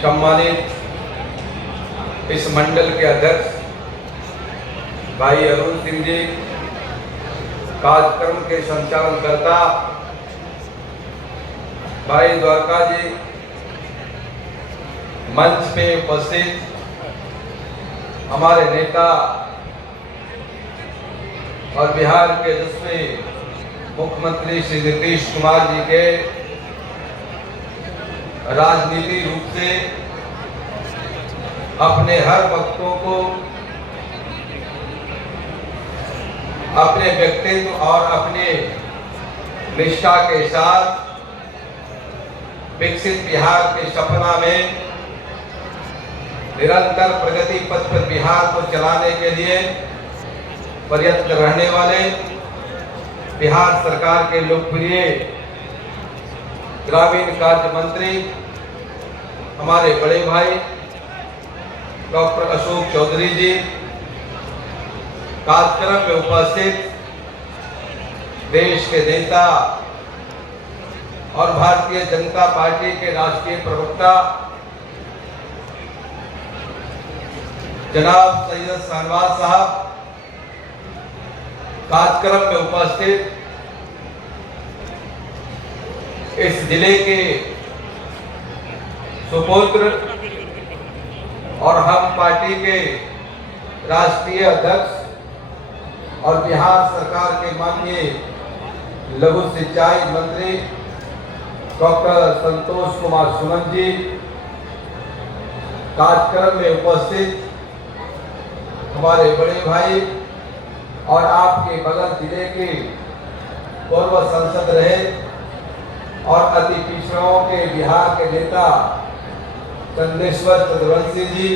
सम्मानित इस मंडल के अध्यक्ष भाई अरुण सिंह जी, कार्यक्रम के संचालनकर्ता भाई द्वारका जी, मंच पे उपस्थित हमारे नेता और बिहार के यशस्वी मुख्यमंत्री श्री नीतीश कुमार जी के राजनीतिक रूप से अपने हर वक्तों को अपने व्यक्तित्व और अपने निष्ठा के साथ विकसित बिहार के सपना में निरंतर प्रगति पथ पर बिहार को चलाने के लिए प्रयत्न रहने वाले बिहार सरकार के लोकप्रिय ग्रामीण कार्य मंत्री हमारे बड़े भाई डॉक्टर अशोक चौधरी जी, कार्यक्रम में उपस्थित देश के नेता और भारतीय जनता पार्टी के राष्ट्रीय प्रवक्ता जनाब सैयद शाहनवाज साहब, कार्यक्रम में उपस्थित इस जिले के सुपुत्र और हम पार्टी के राष्ट्रीय अध्यक्ष और बिहार सरकार के माननीय लघु सिंचाई मंत्री डॉक्टर संतोष कुमार सुमन जी, कार्यक्रम में उपस्थित हमारे बड़े भाई और आपके बगल जिले के पूर्व सांसद रहे और अति पिछड़ों के बिहार के नेता चंदेश्वर चंद्रवंशी जी,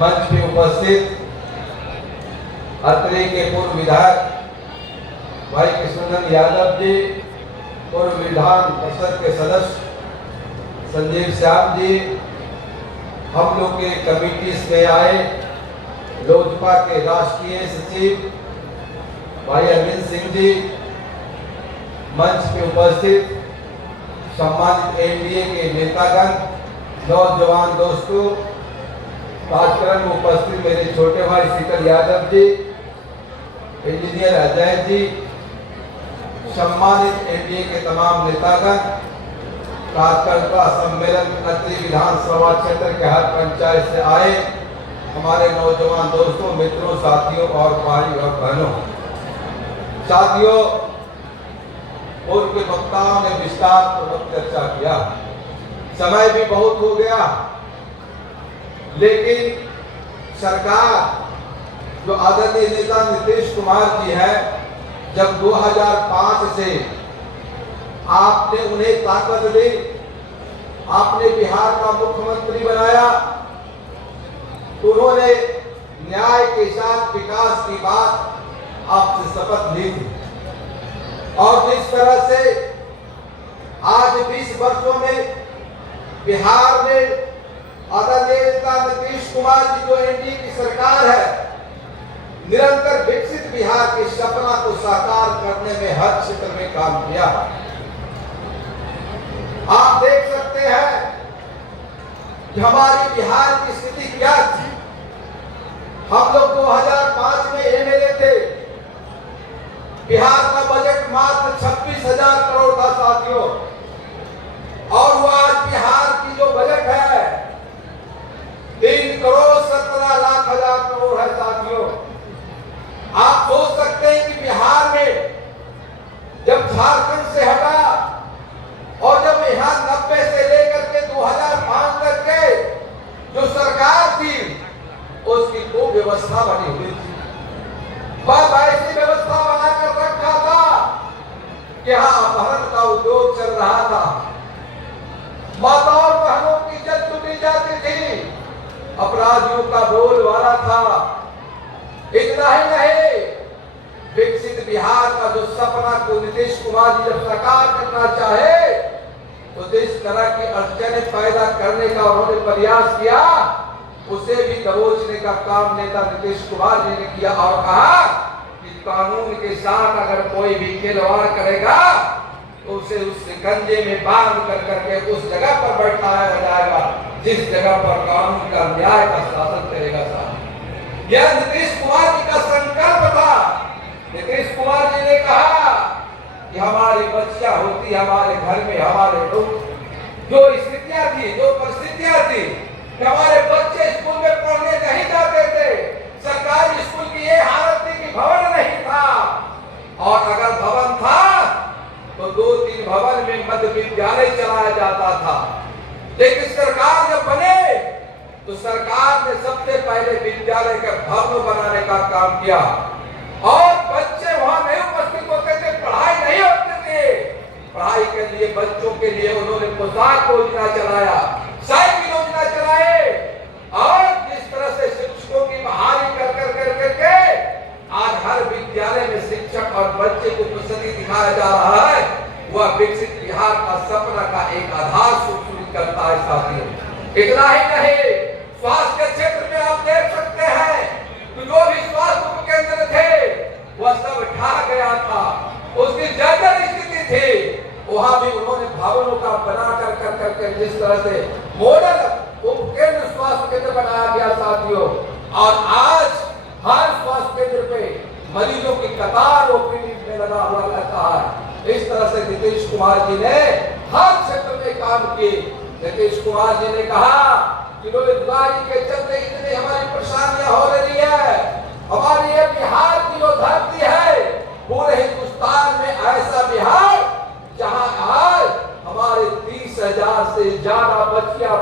मंच पे उपस्थित अत्रे के पूर्व विधायक भाई कृष्णनंदन यादव जी, पूर्व विधान परिषद के सदस्य संजीव श्याम जी, हम लोग के कमिटी में आए लोजपा के राष्ट्रीय सचिव भाई अरविंद सिंह जी, मंच पे उपस्थित सम्मानित एनडीए के नेतागण, नौजवान दोस्तों, कार्यक्रम में उपस्थित मेरे छोटे भाई शीतल यादव जी, इंजीनियर अजय जी, सम्मानित एनडीए के तमाम नेतागण, कार्यकर्ता सम्मेलन अत्रि विधानसभा क्षेत्र के हर पंचायत से आए हमारे नौजवान दोस्तों, मित्रों, साथियों और भाई और बहनों, साथियों, पूर्व के वक्ताओं ने विस्तार पूर्वक चर्चा किया, समय भी बहुत हो गया, लेकिन सरकार जो आदरणीय नेता नीतीश कुमार जी है, जब 2005 से आपने उन्हें ताकत दी, आपने बिहार का मुख्यमंत्री बनाया, उन्होंने न्याय के साथ विकास की बात आपसे शपथ ली थी और जिस तरह से आज 20 वर्षों में बिहार में आदरणीय नेता नीतीश कुमार जी जो एनडीए की सरकार है, निरंतर विकसित बिहार के सपना को साकार करने में हर क्षेत्र में काम किया। आप देख सकते हैं कि हमारी बिहार की स्थिति क्या थी। हम लोग 2005 में एमएलए थे, बिहार का बजट मात्र 26,000 करोड़ था साथियों, और वो आज बिहार की जो बजट है 3,17,00,000 करोड़ है साथियों। आप सोच सकते हैं कि बिहार में जब झारखंड से हटा और जब यहाँ 90 से लेकर के 2005 तक के जो सरकार थी, उसकी तो व्यवस्था बनी हुई थी, बस ऐसी व्यवस्था बनाकर रखा था कि यहाँ अपहरण का उद्योग चल रहा था, माता और बहनों की इज्जत लूटी जाती थी, अपराधियों का बोलबाला था। इतना ही नहीं, विकसित बिहार का जो सपना को नीतीश कुमार जी जब साकार करना चाहे, तो जिस तरह की अड़चनें पैदा करने का उन्होंने प्रयास किया, उसे भी दबोचने का काम नेता नीतीश कुमार जी ने किया और कहा कि कानून के साथ अगर कोई भी खिलवाड़ करेगा तो उसे उस शिकंजे में बांध कर करके उस जगह पर बैठाया जाएगा जिस जगह पर कानून का न्याय का शासन करेगा साहब। यह नीतीश कुमार जी का संकल्प था। नीतीश कुमार जी ने कहा कि हमारी बच्चियां होती हमारे घर में, हमारे लोग जो स्थितियां थी, जो परिस्थितियां थी, हमारे बच्चे स्कूल में पढ़ने नहीं जाते थे। सरकारी स्कूल की ये हालत थी कि भवन नहीं था, और अगर भवन था तो 2-3 भवन में मध्य विद्यालय चलाया जाता था। लेकिन सरकार जब बने तो सरकार ने सबसे पहले विद्यालय के भवन बनाने का काम किया, और बच्चे वहां नहीं उपस्थित होते थे, पढ़ाई नहीं होती थी। पढ़ाई के लिए बच्चों के लिए उन्होंने पोशाक योजना चलाया, साइकिल योजना चलाए, और जिस तरह से शिक्षकों की बहाली कर करके आज हर विद्यालय में शिक्षक और बच्चे को उपस्थिति दिखाया जा रहा है, वह विकसित बिहार का सपना का एक आधार सुनिश्चित करता है साथियों। इतना ही नहीं, स्वास्थ्य के क्षेत्र में आप देख सकते हैं कि जो भी स्वास्थ्य उपकेंद्र थे वह सब ढह गया था, उसकी जर्जर स्थिति थी। वहां भी उन्होंने भवनों का बना कर जिस तरह से मॉडल उपकेंद्र स्वास्थ्य केंद्र बनाया गया साथियों, और आज हर स्वास्थ्य केंद्र पे मरीजों की कतार ओपीडी में लगा हुआ रहता है। इस तरह से नीतीश कुमार जी ने हर क्षेत्र में काम किए। नीतीश कुमार जी ने कहा कि बेरोजगारी के चलते इतनी हमारी परेशानियां हो रही है, हमारी ये बिहार की जो धरती है, पूरे हिंदुस्तान में ऐसा बिहार जहां आज हमारे 30,000 से ज्यादा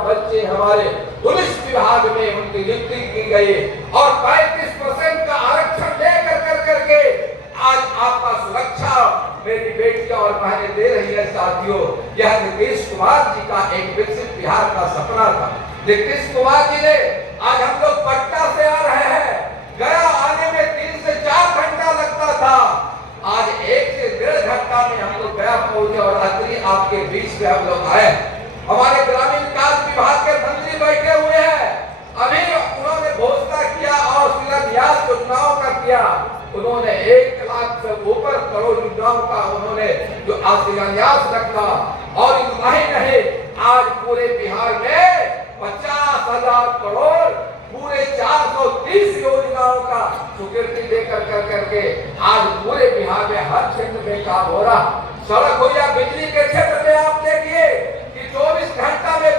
बच्चे हमारे पुलिस विभाग में उनकी नियुक्ति की गई, और 35% का आरक्षण लेकर करके आज आपका सुरक्षा मेरी बेटियां और बहनें दे रही है साथियों। यह नीतीश कुमार जी का एक विकसित बिहार का सपना था। नीतीश कुमार जी ने, आज हम लोग पटना से आ रहे हैं, गया आने में 3 से 4 घंटा लगता था, आज 1 से 1.5 घंटा में हम लोग गया पहुंचे, और रात्रि आपके बीच में हम लोग आए। हमारे ग्रामीण विकास विभाग के मंत्री बैठे हुए हैं, अभी उन्होंने घोषणा किया और शिलान्यास योजनाओं का किया। उन्होंने 1 लाख से ऊपर करोड़ योजनाओं का उन्होंने जो शिलान्यास रखा, और इतना ही नहीं, आज पूरे बिहार में 50,000 करोड़ पूरे 430 योजनाओं का स्वीकृति देकर करके आज पूरे बिहार में हर क्षेत्र में काम हो रहा। सड़क हो या बिजली के क्षेत्र में आप देखिए कि 24 घंटा में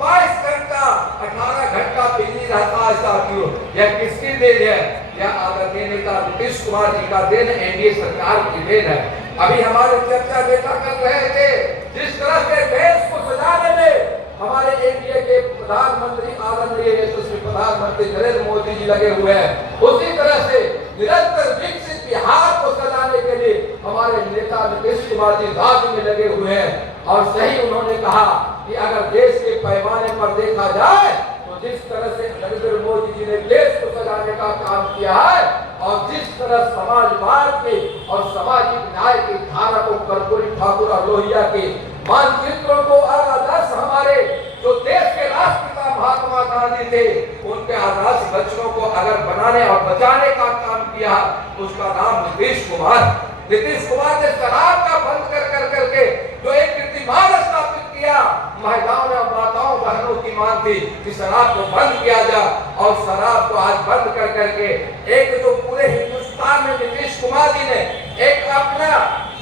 22 घंटा 18 घंटा बिजली रहता है साथियों। यह किसकी देन है? यह आदरणीय नेता नीतीश कुमार जी का देन, एनडीए सरकार की देन है। अभी हमारे चर्चा बेटा कर रहे थे, जिस तरह से देश को सजाने में हमारे एनडीए के प्रधानमंत्री आदरणीय यशस्वी प्रधानमंत्री नरेंद्र मोदी जी लगे हुए हैं, उसी तरह से निरंतर विकसित बिहार को सजाने के लिए हमारे नेता नीतीश कुमार जी राज्य में लगे हुए हैं। और सही उन्होंने कहा कि अगर देश के पैमाने पर देखा जाए तो जिस तरह से नरेंद्र मोदी जी ने देश को सजाने का काम किया है, और जिस तरह समाजवाद के और सामाजिक न्याय की धारा को कर्पूरी ठाकुर और लोहिया के मानचित्रों को आदर्श हमारे जो देश के राष्ट्रपिता महात्मा गांधी थे, उनके आदर्श बच्चों को अगर बनाने और बचाने का काम किया, उसका नाम नीतीश कुमार। नीतीश कुमार ने शराब का बंद करके जो एक कीर्तिमान स्थापित किया, महिलाओं और माताओं बहनों की मांग थी कि शराब को बंद किया जाए, और शराब को आज बंद करके एक जो पूरे हिंदुस्तान में नीतीश कुमार जी ने एक अपना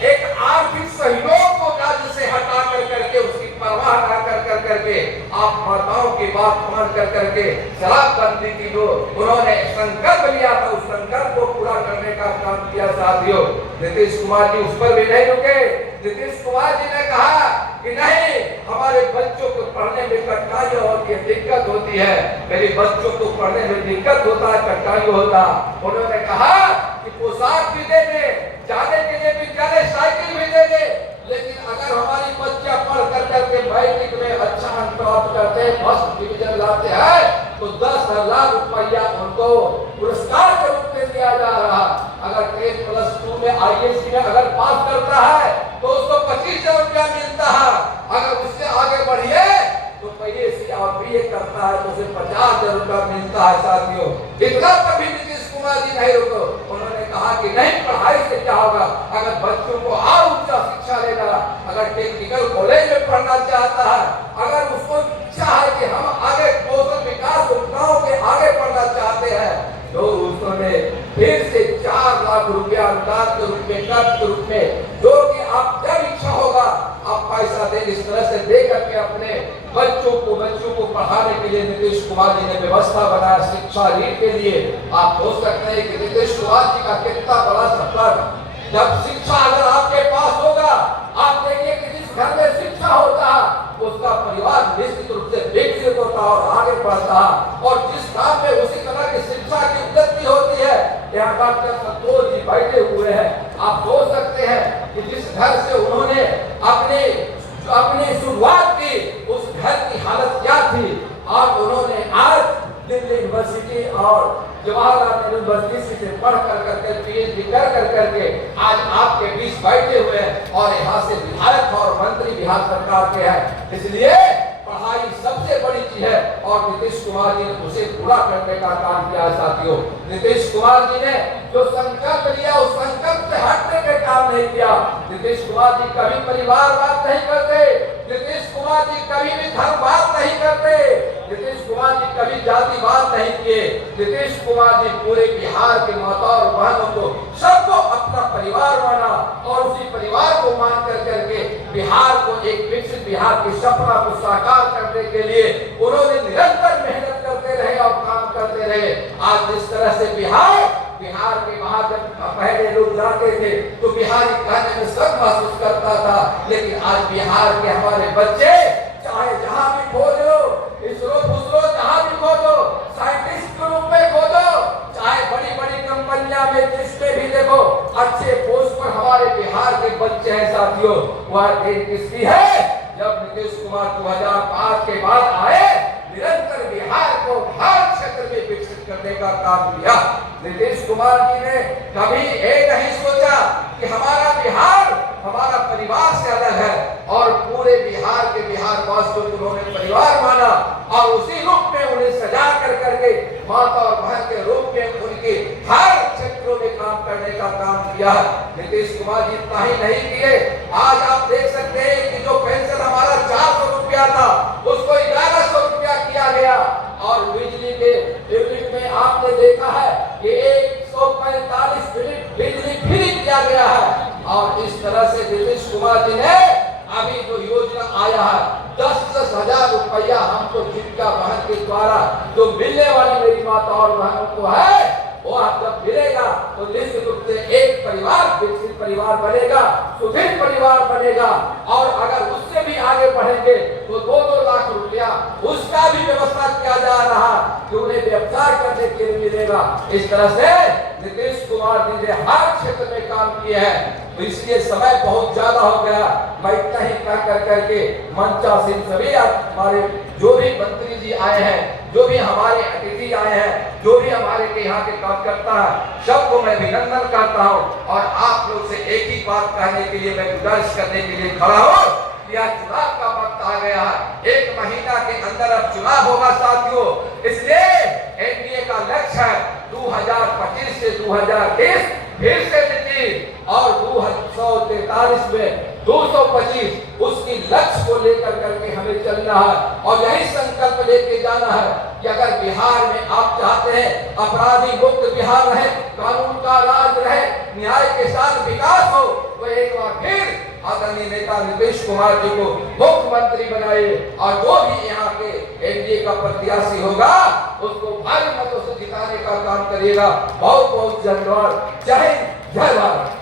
एक आर्थिक सहयोग को राज्य से हटा करके उसकी परवाह न करके आप माताओं की बात मान करके शराबबंदी की जो उन्होंने संकल्प लिया था, उस संकल्प को पूरा करने का काम किया साथियों। नीतीश कुमार जी उस पर भी नहीं रुके। नीतीश कुमार जी ने कहा कि नहीं, हमारे बच्चों को पढ़ने में कठिनाई होती है, दिक्कत होती है, मेरे बच्चों को पढ़ने में दिक्कत होता है, कठिनाई होता। उन्होंने कहा कि पोशाक भी देंगे, जाने के लिए विद्यालय साइकिल भी देंगे, लेकिन अगर हमारी बच्चियां पढ़ करके मैट्रिक में अच्छा अंक प्राप्त करते हैं, फर्स्ट डिवीजन लाते हैं, तो 10,000 रुपया उनको पुरस्कार के रूप में दिया जा रहा। अगर 10+2 में ISC में अगर पास करता है तो उसको 25,000 रुपया मिलता है। अगर उससे आगे बढ़िए तो PhD और BA करता है तो उसे 50,000 रुपया मिलता है साथियों। इतना कभी नीतीश कुमार जी नहीं रुको। उन्होंने कहा कि नहीं, पढ़ाई से क्या होगा, अगर बच्चों को और उच्च शिक्षा लेना, अगर टेक्निकल कॉलेज में पढ़ना चाहता है, अगर उसको इच्छा है कि हम अनुदान के रूप में, कर्ज के रूप में, जो कि आप जब इच्छा होगा आप पैसा दे, इस तरह से दे करके अपने बच्चों को पढ़ाने के लिए नीतीश कुमार जी ने व्यवस्था बनाया शिक्षा ऋण के लिए। आप सोच सकते हैं कि नीतीश कुमार जी का कितना बड़ा सफर। जब शिक्षा अगर आपके पास होगा, आप देखिए कि जिस घर में शिक्षा होता है उसका परिवार निश्चित रूप से विकसित होता है और आगे बढ़ता है। और जिस काम में उसी तरह की शिक्षा की उन्नति होती है, यहाँ डॉक्टर संतोष जी बैठे हुए हैं, आप सोच सकते हैं कि जिस घर से उन्होंने अपनी शुरुआत की, उस घर की हालत क्या थी, और उन्होंने आज दिल्ली यूनिवर्सिटी और जवाहरलाल नेहरू यूनिवर्सिटी से पढ़ करके पीएचडी करके आज आपके बीच बैठे हुए हैं और यहाँ से विधायक और मंत्री बिहार सरकार के हैं। इसलिए पढ़ाई सबसे बड़ी चीज है और नीतीश कुमार जी ने उसे पूरा करने का काम किया है। साथियों, नीतीश कुमार जी ने जो संकल्प लिया उस संकल्प से हटने का काम नहीं किया। नीतीश कुमार जी कभी परिवारवाद नहीं करते, नीतीश कुमार जी कभी भी धर्मवाद नहीं करते, नीतीश कुमार जी कभी जातिवाद नहीं किए। नीतीश कुमार जी पूरे बिहार के माता और बहनों को सबको अपना परिवार माना और उसी परिवार को मान करके बिहार को एक विकसित बिहार की सपना को साकार करने के लिए उन्होंने निरंतर मेहनत करते रहे और काम करते रहे। आज जिस तरह से बिहार के वहां जब पहले लोग जाते थे तो बिहारी कहने में सब महसूस करता था, लेकिन आज बिहार के हमारे बच्चे चाहे जहां भी खोजो, इसरो फुसरो जहां भी खोजो, साइंटिस्ट के रूप में खोजो, चाहे बड़ी बड़ी कंपनियां में जिसमें भी देखो अच्छे पोस्ट पर हमारे बिहार के बच्चे हैं। साथियों, वह दिन किसकी है? जब नीतीश कुमार 2005 के बाद आए, निरंतर बिहार को हर क्षेत्र में विकसित करने का काम किया। नीतीश कुमार जी ने कभी ये नहीं सोचा कि हमारा बिहार हमारा परिवार से अलग है और पूरे बिहार के बिहार वासियों को उन्होंने परिवार माना और उसी रूप में उन्हें सजा करके माता और बहन के रूप में उनके हर क्षेत्रों में काम करने का काम किया। नीतीश कुमार जी इतना ही नहीं किए, आज आप देख सकते हैं कि जो पेंशन हमारा 400 रुपया था उसको 1100 रुपया किया गया और बिजली के यूनिट में आपने देखा है कि 145 यूनिट बिजली फ्री किया गया है। और इस तरह से नीतीश कुमार जी ने अभी जो योजना आया है 10-10 हजार रुपया हमको जीविका बहन के द्वारा जो मिलने वाली मेरी माता और बहनों को है, वो आप जब मिलेगा तो निश्चित रूप से एक परिवार विकसित परिवार बनेगा, सुदृढ़ परिवार बनेगा। और अगर उससे भी आगे बढ़ेंगे तो 2-2 लाख रुपया उसका भी व्यवस्था किया जा रहा कि उन्हें व्यवसाय करने के लिए मिलेगा। इस तरह से नीतीश कुमार जी ने हर क्षेत्र में काम किए हैं। तो इसलिए समय बहुत ज्यादा हो गया, मैं इतना ही कह करके मंचासीन सभी हमारे जो भी मंत्री जी आए हैं, जो भी हमारे अतिथि आए हैं, जो भी हमारे के यहाँ के कार्यकर्ता है, सबको मैं अभिनंदन करता हूँ और आप लोग से एक ही बात कहने के लिए मैं गुजारिश करने के लिए खड़ा हूँ। यह चुनाव का वक्त आ गया है, 1 महीना के अंदर अब चुनाव होगा साथियों। इसलिए एनडीए का लक्ष्य है 2025 से 2030 फिर से जीती और 243 में 225 उसकी लक्ष्य को लेकर करके हमें चलना है और यही संकल्प लेके जाना है कि अगर बिहार में आप चाहते हैं अपराधी मुक्त बिहार रहे, कानून का राज रहे, न्याय के साथ विकास हो, तो एक बार फिर आदरणीय नेता नीतीश कुमार जी को मुख्यमंत्री बनाइए और जो भी यहाँ के एनडीए का प्रत्याशी होगा उसको भारी मतों से जिताने का काम करिएगा। बहुत बहुत धन्यवाद। जय हिंद, जय भारत।